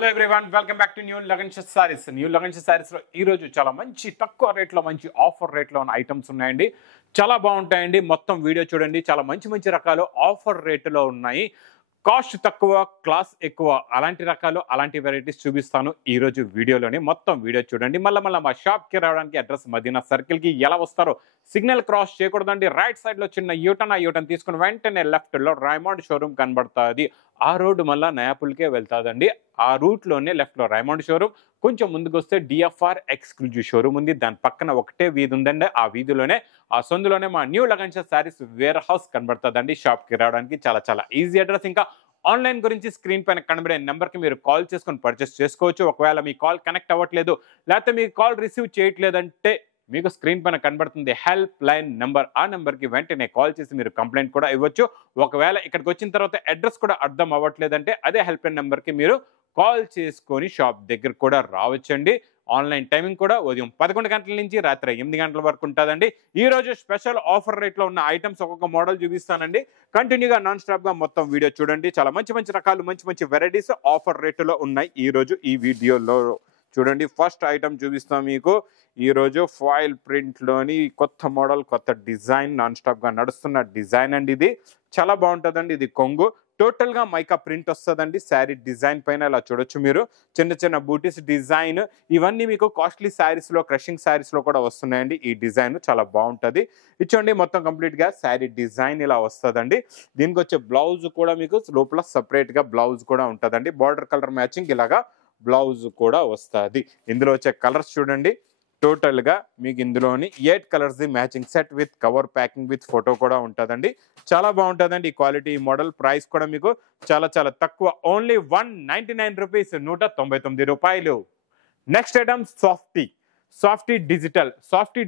Hello everyone, welcome back to new Lagan saris. New Lagan saris లో ఈ రోజు చాలా మంచి తక్కువ రేట్లో మంచి ఆఫర్ రేట్లో ఉన్న ఐటమ్స్ ఉన్నాయండి. చాలా బాగుంటాయండి. మొత్తం వీడియో చూడండి. చాలా మంచి మంచి రకాలు ఆఫర్ రేటులో ఉన్నాయి. కాస్ట్ తక్కువ, క్లాస్ ఎక్కువ, అలాంటి రకాలు, అలాంటి వెరైటీస్ చూపిస్తాను ఈ రోజు వీడియోలోనే. మొత్తం వీడియో చూడండి. మళ్ళీ మా షాప్కి రావడానికి అడ్రస్ మదీనా సర్కిల్కి ఎలా వస్తారో సిగ్నల్ క్రాస్ చేయకూడదండి. రైట్ సైడ్ లో చిన్న యూటర్న్ తీసుకుని వెంటనే లెఫ్ట్ లో రైమండ్ షోరూమ్ కనబడుతుంది. ఆ రోడ్డు మళ్ళీ నయాపుల్కే వెళ్తాదండి. ఆ రూట్ లోనే లెఫ్ట్ లో రైమండ్ షోరూమ్, కొంచెం ముందుకు వస్తే డిఎఫ్ఆర్ ఎక్స్క్లూజివ్ షోరూమ్ ఉంది. దాని పక్కన ఒకటే వీధి ఉందండి. ఆ వీధిలోనే, ఆ సందులోనే మా New Lagan sarees warehouse కనబడుతుందండి. షాప్ కి రావడానికి చాలా చాలా ఈజీ అడ్రస్. ఇంకా ఆన్లైన్ గురించి స్క్రీన్ పైన కనబడే నెంబర్కి మీరు కాల్ చేసుకొని పర్చేస్ చేసుకోవచ్చు. ఒకవేళ మీ కాల్ కనెక్ట్ అవ్వట్లేదు, లేకపోతే మీ కాల్ రిసీవ్ చేయట్లేదంటే మీకు స్క్రీన్ పైన కనబడుతుంది హెల్ప్ లైన్ నెంబర్. ఆ నెంబర్కి వెంటనే కాల్ చేసి మీరు కంప్లైంట్ కూడా ఇవ్వచ్చు. ఒకవేళ ఇక్కడికి వచ్చిన తర్వాత అడ్రస్ కూడా అర్థం అవ్వట్లేదంటే అదే హెల్ప్ లైన్ నెంబర్కి మీరు కాల్ చేసుకొని షాప్ దగ్గర కూడా రావచ్చండి. ఆన్లైన్ టైమింగ్ కూడా ఉదయం 11 గంటల నుంచి రాత్రి 8 గంటల వరకు ఉంటుందండి. ఈ రోజు స్పెషల్ ఆఫర్ రేట్లో ఉన్న ఐటమ్స్ ఒక్కొక్క మోడల్ చూపిస్తానండి. కంటిన్యూగా నాన్ స్టాప్ గా మొత్తం వీడియో చూడండి. చాలా మంచి మంచి రకాలు, మంచి మంచి వెరైటీస్ ఆఫర్ రేటులో ఉన్నాయి ఈ రోజు ఈ వీడియోలో. చూడండి, ఫస్ట్ ఐటమ్ చూపిస్తాం మీకు. ఈ రోజు ఫాయిల్ ప్రింట్ లోని కొత్త మోడల్, కొత్త డిజైన్, నాన్ స్టాప్ గా నడుస్తున్న డిజైన్ అండి. ఇది చాలా బాగుంటుందండి. ఇది కొంగు టోటల్ గా మైకా ప్రింట్ వస్తుందండి. శారీ డిజైన్ పైన ఇలా చూడొచ్చు మీరు. చిన్న చిన్న బూటీస్ డిజైన్, ఇవన్నీ మీకు కాస్ట్లీ శారీస్ లో, క్రషింగ్ శారీస్ లో కూడా వస్తున్నాయండి. ఈ డిజైన్ చాలా బాగుంటది. ఇచ్చోండి, మొత్తం కంప్లీట్ గా శారీ డిజైన్ ఇలా వస్తుందండి. దీనికి వచ్చే బ్లౌజ్ కూడా మీకు లోపల సపరేట్ గా బ్లౌజ్ కూడా ఉంటుందండి. బార్డర్ కలర్ మ్యాచింగ్ ఇలాగా బ్లౌజ్ కూడా వస్తుంది. ఇందులో వచ్చే కలర్స్ చూడండి. టోటల్ గా మీకు ఇందులోని 8 colours the matching set with cover packing with photo కూడా ఉంటుందండి. చాలా బాగుంటుందండి ఈ క్వాలిటీ మోడల్. ప్రైస్ కూడా మీకు చాలా చాలా తక్కువ, ఓన్లీ 199 రూపీస్, 199 రూపాయలు. నెక్స్ట్ ఐటమ్ సాఫ్టీ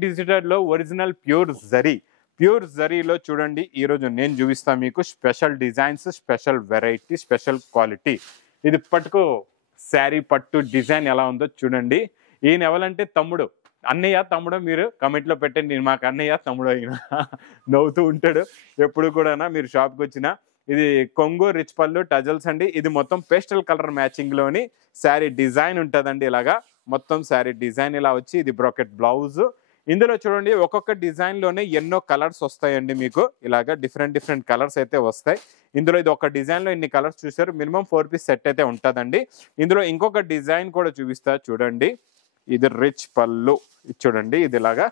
డిజిటల్ లో ఒరిజినల్ ప్యూర్ జరీలో చూడండి. ఈ రోజు నేను చూపిస్తాను మీకు special designs, special variety, special quality. ఇది పట్టుకో శారీ పట్టు డిజైన్ ఎలా ఉందో చూడండి. ఈయన ఎవరంటే తమ్ముడు, అన్నయ్య తమ్ముడు మీరు కమెంట్లో పెట్టండి. మాకు అన్నయ్య తమ్ముడు అయినా నవ్వుతూ ఉంటాడు ఎప్పుడు కూడా. మీరు షాప్కి వచ్చినా ఇది కొంగు, రిచ్ పళ్ళు, టజల్స్ అండి. ఇది మొత్తం పేస్టల్ కలర్ మ్యాచింగ్ లోని శారీ డిజైన్ ఉంటుందండి. ఇలాగా మొత్తం శారీ డిజైన్ ఇలా వచ్చి, ఇది బ్రాకెట్ బ్లౌజ్. ఇందులో చూడండి, ఒక్కొక్క డిజైన్ లోనే ఎన్నో కలర్స్ వస్తాయండి మీకు. ఇలాగా డిఫరెంట్ కలర్స్ అయితే వస్తాయి. ఇందులో ఇది ఒక డిజైన్ లో ఇన్ని కలర్స్ చూసారు. మినిమం 4 పీస్ సెట్ అయితే ఉంటుందండి. ఇందులో ఇంకొక డిజైన్ కూడా చూపిస్తా చూడండి. ఇది రిచ్ పళ్ళు, ఇది చూడండి. ఇది ఇలాగా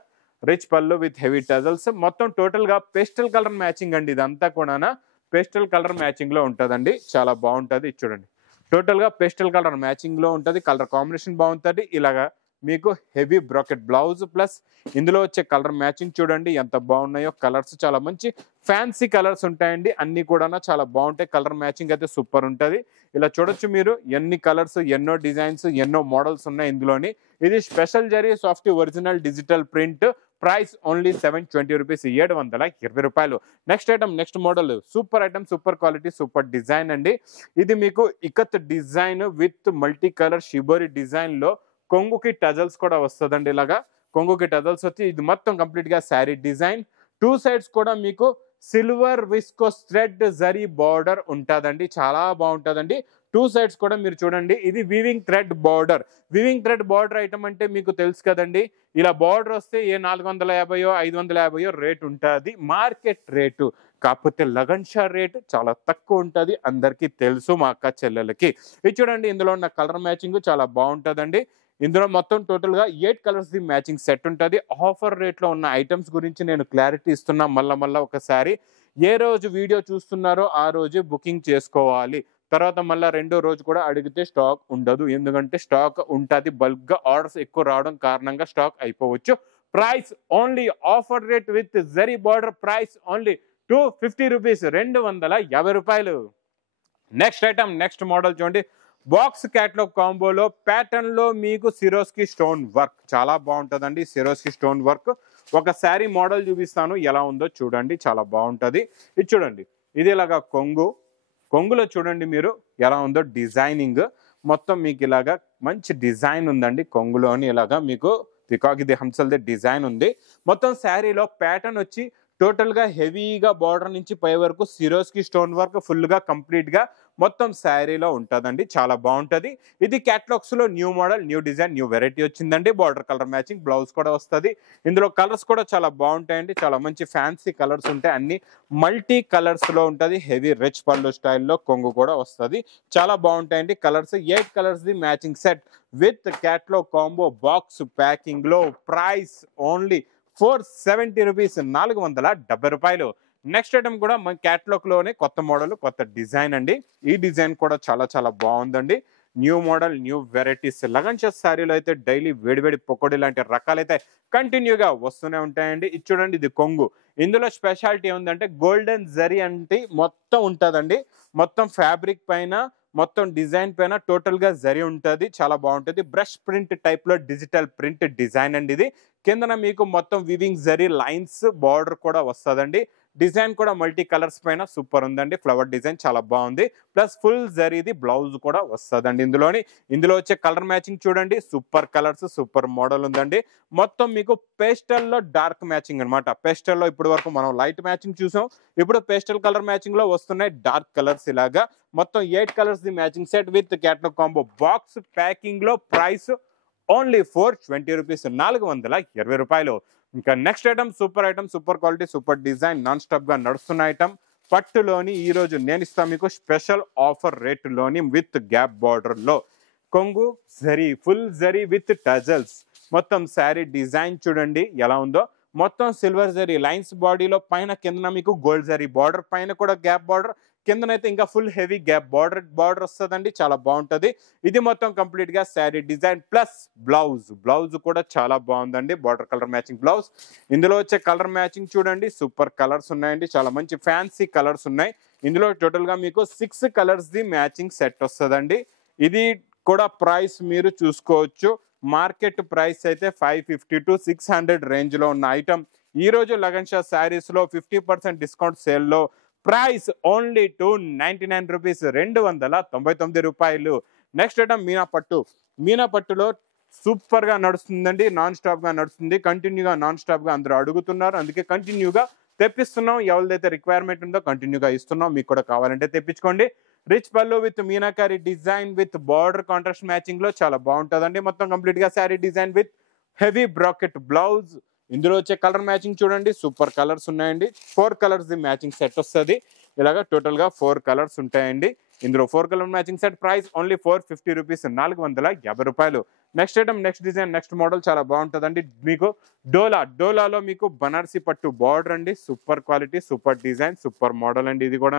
రిచ్ పళ్ళు విత్ హెవీ టజల్స్. మొత్తం టోటల్ గా పేస్టల్ కలర్ మ్యాచింగ్ అండి. ఇదంతా కూడా పేస్టల్ కలర్ మ్యాచింగ్ లో ఉంటుందండి. చాలా బాగుంటుంది. ఇది చూడండి, టోటల్ గా పేస్టల్ కలర్ మ్యాచింగ్ లో ఉంటుంది. కలర్ కాంబినేషన్ బాగుంటుంది. ఇలాగా మీకు హెవీ బ్రాకెట్ బ్లౌజ్ ప్లస్ ఇందులో వచ్చే కలర్ మ్యాచింగ్ చూడండి ఎంత బాగున్నాయో. కలర్స్ చాలా మంచి ఫ్యాన్సీ కలర్స్ ఉంటాయండి. అన్ని కూడా చాలా బాగుంటాయి. కలర్ మ్యాచింగ్ అయితే సూపర్ ఉంటుంది. ఇలా చూడొచ్చు మీరు, ఎన్ని కలర్స్, ఎన్నో డిజైన్స్, ఎన్నో మోడల్స్ ఉన్నాయి ఇందులోని. ఇది special zari softy original digital print. Price only 720 rupees, 720 రూపాయలు. Next item, next model, super item, super quality, super design అండి. ఇది మీకు ikat design with multi colour shibori design లో కొంగుకి టజల్స్ కూడా వస్తుందండి. ఇలాగా కొంగుకి టజల్స్ వచ్చి ఇది మొత్తం కంప్లీట్ గా శారీ డిజైన్. 2 సైడ్స్ కూడా మీకు silver viscose thread zari border ఉంటుందండి. చాలా బాగుంటుందండి. 2 సైడ్స్ కూడా మీరు చూడండి. ఇది వీవింగ్ థ్రెడ్ బార్డర్ ఐటమ్ అంటే మీకు తెలుసు కదండి. ఇలా బార్డర్ వస్తే ఏ 450 550 రేట్ ఉంటుంది మార్కెట్ రేటు. కాకపోతే లగన్ షా రేటు చాలా తక్కువ ఉంటుంది. అందరికీ తెలుసు, మా అక్క చెల్లెలకి. ఇది చూడండి, ఇందులో ఉన్న కలర్ మ్యాచింగ్ చాలా బాగుంటుందండి. ఇందులో మొత్తం టోటల్ గా 8 కలర్స్ ది మ్యాచింగ్ సెట్ ఉంటుంది. ఆఫర్ రేట్ లో ఉన్న ఐటమ్స్ గురించి నేను క్లారిటీ ఇస్తున్నా. మళ్ళా ఒకసారి ఏ రోజు వీడియో చూస్తున్నారో ఆ రోజు బుకింగ్ చేసుకోవాలి. తర్వాత మళ్ళీ రెండో రోజు కూడా అడిగితే స్టాక్ ఉండదు. ఎందుకంటే స్టాక్ ఉంటుంది, బల్క్ గా ఆర్డర్స్ ఎక్కువ రావడం కారణంగా స్టాక్ అయిపోవచ్చు. Price only offer rate with zari border. Price only 250 rupees, 250 రూపాయలు. నెక్స్ట్ ఐటమ్, నెక్స్ట్ మోడల్ చూడండి. బాక్స్ క్యాట్లాగ్ కాంబోలో ప్యాటర్న్ లో మీకు సిరోస్కి స్టోన్ వర్క్ చాలా బాగుంటుందండి. సిరోస్కి స్టోన్ వర్క్ ఒక శారీ మోడల్ చూపిస్తాను, ఎలా ఉందో చూడండి. చాలా బాగుంటుంది. ఇది చూడండి, ఇది ఇలాగా కొంగులో చూడండి మీరు ఎలా ఉందో డిజైనింగ్. మొత్తం మీకు ఇలాగా మంచి డిజైన్ ఉందండి కొంగులోని. ఇలాగా మీకు పికాక్ ఇది హంసల్ది డిజైన్ ఉంది. మొత్తం శారీలో ప్యాటర్న్ వచ్చి టోటల్ గా హెవీగా బార్డర్ నుంచి పై వరకు సిరోస్కి స్టోన్ వర్క్ ఫుల్ గా కంప్లీట్ గా మొత్తం శారీలో ఉంటుందండి. చాలా బాగుంటది. ఇది క్యాటలాగ్స్ లో new model, new design, new variety వచ్చిందండి. బార్డర్ కలర్ మ్యాచింగ్ బ్లౌజ్ కూడా వస్తుంది. ఇందులో కలర్స్ కూడా చాలా బాగుంటాయండి. చాలా మంచి ఫ్యాన్సీ కలర్స్ ఉంటాయి. అన్ని మల్టీ కలర్స్ లో ఉంటది. హెవీ రిచ్ పళ్ళు స్టైల్లో కొంగు కూడా వస్తుంది. చాలా బాగుంటాయండి colours. 8 colours the matching set with catalogue combo box packing లో ప్రైస్ ఓన్లీ 470 రూపీస్, 470 రూపాయలు. నెక్స్ట్ ఐటమ్ కూడా మన క్యాటలాగ్ లోనే కొత్త మోడల్, కొత్త డిజైన్ అండి. ఈ డిజైన్ కూడా చాలా చాలా బాగుందండి. New model, new varieties. Lagan shirt శారీలో అయితే డైలీ వేడివేడి పకోడీ లాంటి రకాలైతే కంటిన్యూగా వస్తూనే ఉంటాయండి. ఇది చూడండి, ఇది కొంగు. ఇందులో స్పెషాలిటీ ఏంటంటే గోల్డెన్ జరీ అంటే మొత్తం ఉంటుందండి. మొత్తం ఫ్యాబ్రిక్ పైన, మొత్తం డిజైన్ పైన టోటల్ గా జరీ ఉంటుంది. చాలా బాగుంటుంది. బ్రష్ ప్రింట్ టైప్ లో డిజిటల్ ప్రింట్ డిజైన్ అండి ఇది. కిందన మీకు మొత్తం వివింగ్ జరీ లైన్స్ బార్డర్ కూడా వస్తుందండి. డిజైన్ కూడా మల్టీ కలర్స్ పైన సూపర్ ఉందండి. ఫ్లవర్ డిజైన్ చాలా బాగుంది. ప్లస్ ఫుల్ జరీది బ్లౌజ్ కూడా వస్తుందండి. ఇందులో వచ్చే కలర్ మ్యాచింగ్ చూడండి, సూపర్ కలర్స్, సూపర్ మోడల్ ఉందండి. మొత్తం మీకు పేస్టల్ లో డార్క్ మ్యాచింగ్ అనమాట. పేస్టల్ లో ఇప్పటి వరకు మనం లైట్ మ్యాచింగ్ చూసాం. ఇప్పుడు పేస్టల్ కలర్ మ్యాచింగ్ లో వస్తున్నాయి డార్క్ కలర్స్. ఇలాగా మొత్తం 8 colours the matching set with catalogue combo box packing లో ప్రైస్ ఓన్లీ 420 రూపీస్, 420 రూపాయలు. ఇంకా next item, super quality, super design, non stop గా నడుస్తున్న ఐటమ్ పట్టులోని ఈ రోజు నేను ఇస్తాను మీకు స్పెషల్ ఆఫర్ రేటులోని విత్ గ్యాప్ బార్డర్ లో కొంగు జరీ, ఫుల్ జరీ విత్ టజల్స్. మొత్తం శారీ డిజైన్ చూడండి ఎలా ఉందో. మొత్తం సిల్వర్ జరీ లైన్స్ బాడీలో, పైన కింద మీకు గోల్డ్ జరీ బార్డర్, పైన కూడా గ్యాప్ బార్డర్, కిందనైతే ఇంకా ఫుల్ హెవీ గ్యాప్ బార్డర్ వస్తుందండి. చాలా బాగుంటది. ఇది మొత్తం కంప్లీట్ గా శారీ డిజైన్ ప్లస్ బ్లౌజ్ కూడా చాలా బాగుందండి. Border colour matching blouse. ఇందులో వచ్చే కలర్ మ్యాచింగ్ చూడండి, సూపర్ కలర్స్ ఉన్నాయండి. చాలా మంచి ఫ్యాన్సీ కలర్స్ ఉన్నాయి. ఇందులో టోటల్ గా మీకు 6 కలర్స్ ది మ్యాచింగ్ సెట్ వస్తుందండి. ఇది కూడా ప్రైస్ మీరు చూసుకోవచ్చు. మార్కెట్ ప్రైస్ అయితే 550 to 600 రేంజ్ లో ఉన్న ఐటమ్ ఈ రోజు లగన్ షా శారీస్ లో 50% డిస్కౌంట్ సేల్ లో ప్రైస్ ఓన్లీ 299 రూపీస్, 299 రూపాయలు. నెక్స్ట్ ఐటమ్ మీనా పట్టులో సూపర్ గా నడుస్తుందండి. నాన్ స్టాప్ గా నడుస్తుంది. కంటిన్యూగా నాన్ స్టాప్ గా అందరూ అడుగుతున్నారు, అందుకే కంటిన్యూగా తెప్పిస్తున్నాం. ఎవరిదైతే రిక్వైర్మెంట్ ఉందో కంటిన్యూగా ఇస్తున్నాం. మీకు కూడా కావాలంటే తెప్పించుకోండి. రిచ్ పళ్ళు with meenakari design with border contrast matching లో చాలా బాగుంటుందండి. మొత్తం కంప్లీట్ గా sari design with heavy bracket blouse. ఇందులో వచ్చే కలర్ మ్యాచింగ్ చూడండి, సూపర్ కలర్స్ ఉన్నాయండి. 4 కలర్స్ ది మ్యాచింగ్ సెట్ వస్తుంది. ఇలాగా టోటల్ గా 4 కలర్స్ ఉంటాయండి. ఇందులో 4 colour matching set price only 450 rupees, 450 రూపాయలు. Next item, next design, next model చాలా బాగుంటుందండి. మీకు డోలాలో మీకు బనారసి పట్టు బార్డర్ అండి. Super quality, super design, super model అండి. ఇది కూడా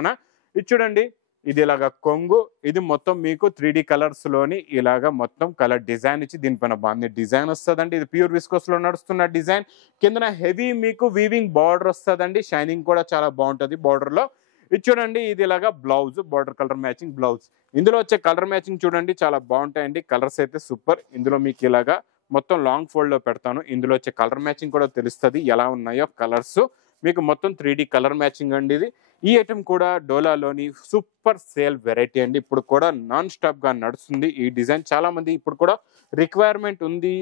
ఇది చూడండి, ఇది ఇలాగా కొంగు. ఇది మొత్తం మీకు 3D కలర్స్ లోని ఇలాగా మొత్తం కలర్ డిజైన్ ఇచ్చి దీనిపైన బాగుంది డిజైన్ వస్తుందండి. ఇది ప్యూర్ విస్కోస్ లో నడుస్తున్న డిజైన్. కిందన హెవీ మీకు వీవింగ్ బార్డర్ వస్తుందండి. షైనింగ్ కూడా చాలా బాగుంటుంది బార్డర్ లో. ఇది చూడండి, ఇది ఇలాగా blouse, border colour matching blouse. ఇందులో వచ్చే కలర్ మ్యాచింగ్ చూడండి, చాలా బాగుంటాయండి. కలర్స్ అయితే సూపర్. ఇందులో మీకు ఇలాగా మొత్తం లాంగ్ ఫోల్డ్ లో పెడతాను. ఇందులో వచ్చే కలర్ మ్యాచింగ్ కూడా తెలుస్తుంది ఎలా ఉన్నాయో కలర్స్. మీకు మొత్తం 3D కలర్ మ్యాచింగ్ అండి ఇది. ఈ ఐటమ్ కూడా డోలాలోని సూపర్ సేల్ వెరైటీ అండి. ఇప్పుడు కూడా నాన్ స్టాప్ గా నడుస్తుంది ఈ డిజైన్. చాలా మంది ఇప్పుడు కూడా రిక్వైర్మెంట్ ఉంది,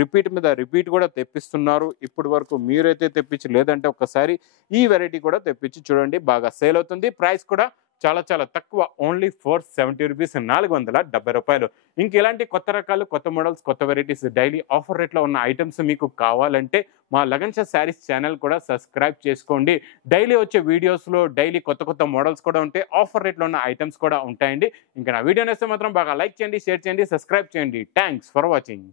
రిపీట్ మీద రిపీట్ కూడా తెప్పిస్తున్నారు. ఇప్పుడు వరకు మీరైతే తెప్పించి, లేదంటే ఒకసారి ఈ వెరైటీ కూడా తెప్పించి చూడండి, బాగా సేల్ అవుతుంది. ప్రైస్ కూడా చాలా చాలా తక్కువ, ఓన్లీ 470 రూపీస్, 470 రూపాయలు. ఇంక ఇలాంటి కొత్త రకాలు, కొత్త మోడల్స్, కొత్త వెరైటీస్, డైలీ ఆఫర్ రేట్లో ఉన్న ఐటమ్స్ మీకు కావాలంటే మా లగన్ షా శారీస్ ఛానల్ కూడా సబ్స్క్రైబ్ చేసుకోండి. డైలీ వచ్చే వీడియోస్లో డైలీ కొత్త మోడల్స్ కూడా ఉంటాయి, ఆఫర్ రేట్లో ఉన్న ఐటమ్స్ కూడా ఉంటాయండి. ఇంకా నా వీడియో నేస్తే మాత్రం బాగా లైక్ చేయండి, షేర్ చేయండి, సబ్స్క్రైబ్ చేయండి. Thanks for watching.